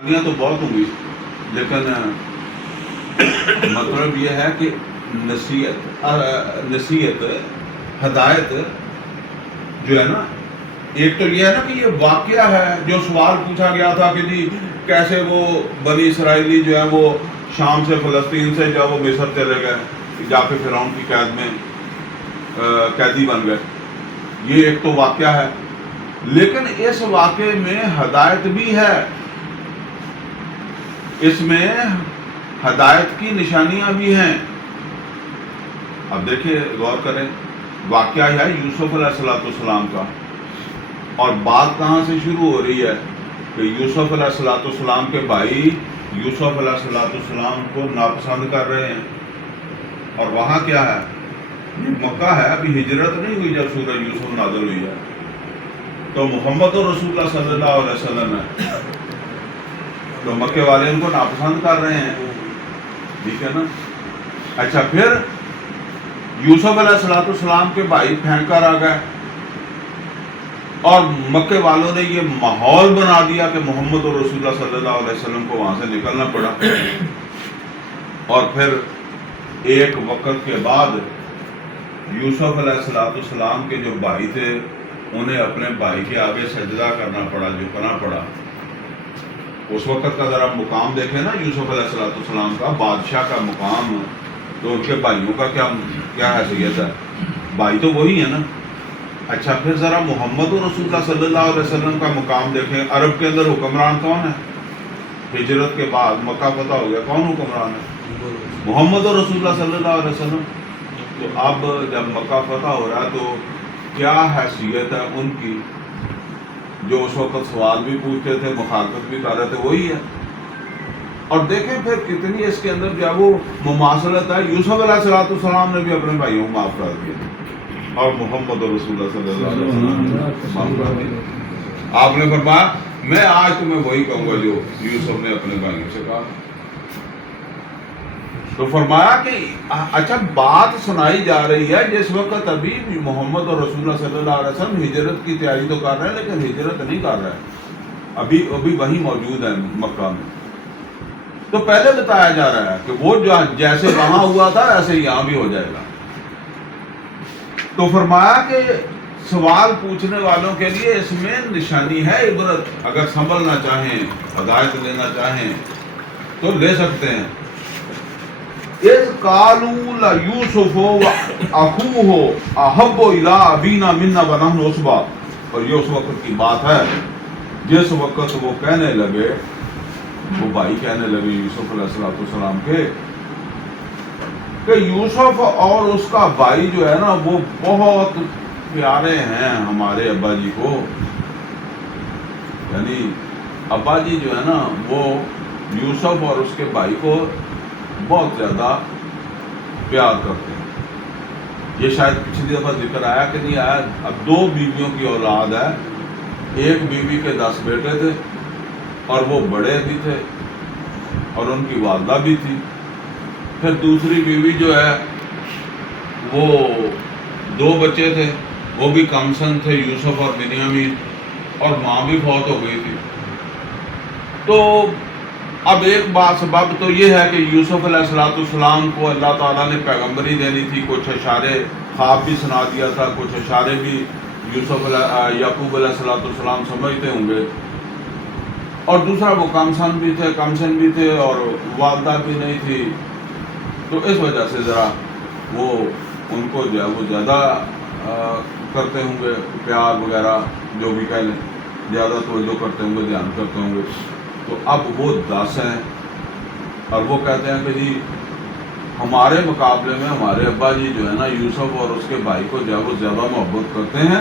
تو بہت ہوں گی، لیکن مطلب یہ ہے کہ نصیحت ہدایت جو ہے نا، ایک تو یہ ہے نا کہ یہ واقعہ ہے جو سوال پوچھا گیا تھا کہ جی کیسے وہ بنی اسرائیلی جو ہے وہ شام سے فلسطین سے جو وہ مصر چلے گئے، جا کے فرعون کی قید میں قیدی بن گئے. یہ ایک تو واقعہ ہے، لیکن اس واقعے میں ہدایت بھی ہے، اس میں ہدایت کی نشانیاں بھی ہیں. اب دیکھیے غور کریں، واقعہ ہے یوسف علیہ السلام کا، اور بات کہاں سے شروع ہو رہی ہے کہ یوسف علیہ السلام کے بھائی یوسف علیہ السلام کو ناپسند کر رہے ہیں. اور وہاں کیا ہے؟ مکہ ہے، ابھی ہجرت نہیں ہوئی جب سورہ یوسف نازل ہوئی ہے، تو محمد رسول اللہ صلی اللہ علیہ وسلم ہے، تو مکے والے ان کو ناپسند کر رہے ہیں. ٹھیک ہے نا؟ اچھا، پھر یوسف علیہ السلام کے بھائی پھینک کر آ گئے، اور مکے والوں نے یہ ماحول بنا دیا کہ محمد رسول اللہ صلی اللہ علیہ وسلم کو وہاں سے نکلنا پڑا. اور پھر ایک وقت کے بعد یوسف علیہ السلام کے جو بھائی تھے انہیں اپنے بھائی کے آگے سجدہ کرنا پڑا، جھکنا پڑا. اس وقت کا ذرا مقام دیکھیں نا یوسف علیہ السلام کا، بادشاہ کا مقام، تو ان کے بھائیوں کا کیا حیثیت ہے؟ بھائی تو وہی ہے نا. اچھا، پھر ذرا محمد رسول اللہ صلی اللہ علیہ وسلم کا مقام دیکھیں. عرب کے اندر حکمران کون ہے؟ ہجرت کے بعد مکہ فتح ہو گیا، کون حکمران ہے؟ محمد رسول اللہ صلی اللہ علیہ وسلم. تو اب جب مکہ فتح ہو رہا ہے تو کیا حیثیت ہے ان کی؟ جو اس وقت سوال بھی پوچھتے تھے، مخالفت بھی کر رہے تھے، وہی ہے. اور دیکھیں پھر کتنی اس کے اندر جو وہ مماثلت ہے. یوسف علیہ السلام نے بھی اپنے بھائیوں کو معاف کر دیا، اور محمد رسول اللہ صلی اللہ علیہ وسلم معاف کر دیا. آپ نے فرمایا میں آج تمہیں وہی کہوں گا جو یوسف نے اپنے بھائیوں سے کہا. تو فرمایا کہ اچھا بات سنائی جا رہی ہے جس وقت ابھی محمد اور رسول اللہ صلی اللہ علیہ وسلم ہجرت کی تیاری تو کر رہے ہیں، لیکن ہجرت نہیں کر رہے ہیں، ابھی وہی موجود ہے مکہ میں. تو پہلے بتایا جا رہا ہے کہ وہ جو جیسے وہاں ہوا تھا ایسے یہاں بھی ہو جائے گا. تو فرمایا کہ سوال پوچھنے والوں کے لیے اس میں نشانی ہے، عبرت. اگر سنبھلنا چاہیں، ہدایت لینا چاہیں تو لے سکتے ہیں. اذ قالوا ليوسف واخوه احب الى ابينا منا ونحن عصبة. اور یہ اس وقت کی بات ہے جس وقت وہ کہنے لگے، وہ بھائی کہنے لگے یوسف علیہ السلام کے کہ یوسف اور اس کا بھائی جو ہے نا وہ بہت پیارے ہیں ہمارے ابا جی کو. یعنی ابا جی جو ہے نا وہ یوسف اور اس کے بھائی کو بہت زیادہ پیار کرتے ہیں. یہ شاید پچھلی دفعہ ذکر آیا کہ نہیں آیا. اب 2 بیویوں کی اولاد ہے، ایک بیوی کے 10 بیٹے تھے اور وہ بڑے بھی تھے اور ان کی والدہ بھی تھی. پھر دوسری بیوی جو ہے وہ 2 بچے تھے، وہ بھی کم سن تھے، یوسف اور بنیامین، اور ماں بھی فوت ہو گئی تھی. تو اب ایک بات سبب تو یہ ہے کہ یوسف علیہ السلام کو اللہ تعالیٰ نے پیغمبری دینی تھی. کچھ اشارے خواب بھی سنا دیا تھا، کچھ اشارے بھی یوسف یعقوب علیہ السلام سمجھتے ہوں گے. اور دوسرا وہ کم سن بھی تھے اور والدہ بھی نہیں تھی. تو اس وجہ سے ذرا وہ ان کو جو ہے وہ زیادہ کرتے ہوں گے، پیار وغیرہ جو بھی کہہ لیں، زیادہ توجہ کرتے ہوں گے، دھیان کرتے ہوں گے. تو اب وہ 10 ہیں اور وہ کہتے ہیں کہ جی ہمارے مقابلے میں ہمارے ابا جی جو ہے نا یوسف اور اس کے بھائی کو جو ہے وہ زیادہ محبت کرتے ہیں